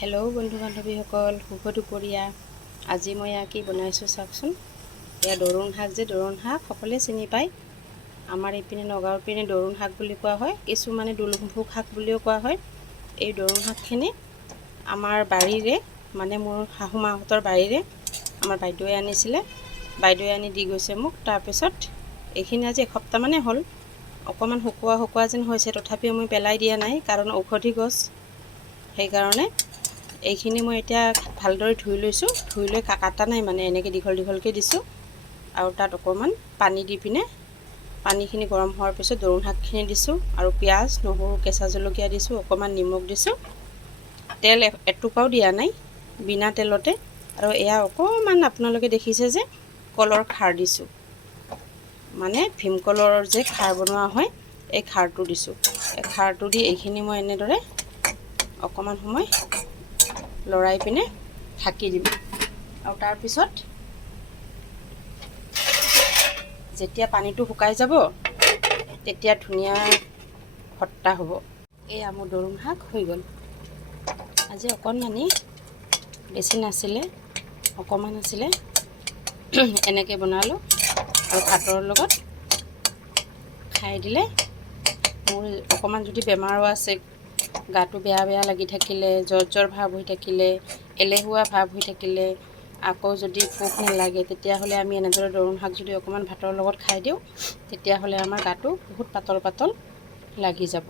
Hello' বন্ধু বান্ধৱীসকল, শুভ দুপৰীয়া। আজি মই কি বনাইছোঁ চাওকচোন। এয়া দৰুণ শাক, দৰুণ শাক সকলোৱে চিনি পায়। আমাৰ এইপিনে নগাঁৱৰ পিনে দৰুণ শাক বুলি কোৱা হয়, কিছুমানে দুলুমভোগ শাক বুলিও কোৱা হয়। এই দৰুণ শাকখিনি আমাৰ বাৰীৰে, মানে মোৰ শাহু মাহঁতৰ বাৰীৰে আমাৰ বাইদেৱে আনিছিলে। বাইদেৱে আনি দি গৈছে মোক। তাৰপিছত এইখিনি আজি এসপ্তাহমানেই হ'ল। অকণমান শুকোৱা যেন হৈছে, তথাপিও মই পেলাই দিয়া নাই, কাৰণ ঔষধি গছ। সেইকাৰণে এইখিনি মই এতিয়া ভালদৰে ধুই লৈছোঁ। ধুই লৈ কাটা নাই, মানে এনেকৈ দীঘল দীঘলকৈ দিছোঁ। আৰু তাত অকণমান পানী দি পিনে, পানীখিনি গৰম হোৱাৰ পিছত দৰুণ শাকখিনি দিছোঁ, আৰু পিঁয়াজ, নহৰু, কেঁচা জলকীয়া দিছোঁ, অকণমান নিমখ দিছোঁ। তেল এটোপাও দিয়া নাই, বিনা তেলতে। আৰু এয়া অকণমান আপোনালোকে দেখিছে যে কলৰ খাৰ দিছোঁ, মানে ভীমকলৰ যে খাৰ বনোৱা হয়, এই খাৰটো দিছোঁ। এই খাৰটো দি এইখিনি মই এনেদৰে অকণমান সময় লৰাই পিনে ঢাকি দিম। আৰু তাৰপিছত যেতিয়া পানীটো শুকাই যাব, তেতিয়া ধুনীয়া ভৰ্তা হ'ব। এয়া মোৰ দৰুণ শাক হৈ গ'ল। আজি অকণমানি, বেছি নাছিলে, অকণমান আছিলে। এনেকৈ বনালোঁ, আৰু ভাতৰ লগত খাই দিলে। মোৰ অকণমান যদি বেমাৰো আছে, গাটো বেয়া বেয়া লাগি থাকিলে, জ্বৰ ভাৱ হৈ থাকিলে, এলেহুৱা ভাৱ হৈ থাকিলে, আকৌ যদি ভোক নালাগে, তেতিয়াহ'লে আমি এনেদৰে দৰুণ শাক যদি অকণমান ভাতৰ লগত খাই দিওঁ, তেতিয়াহ'লে আমাৰ গাটো বহুত পাতল পাতল লাগি যাব।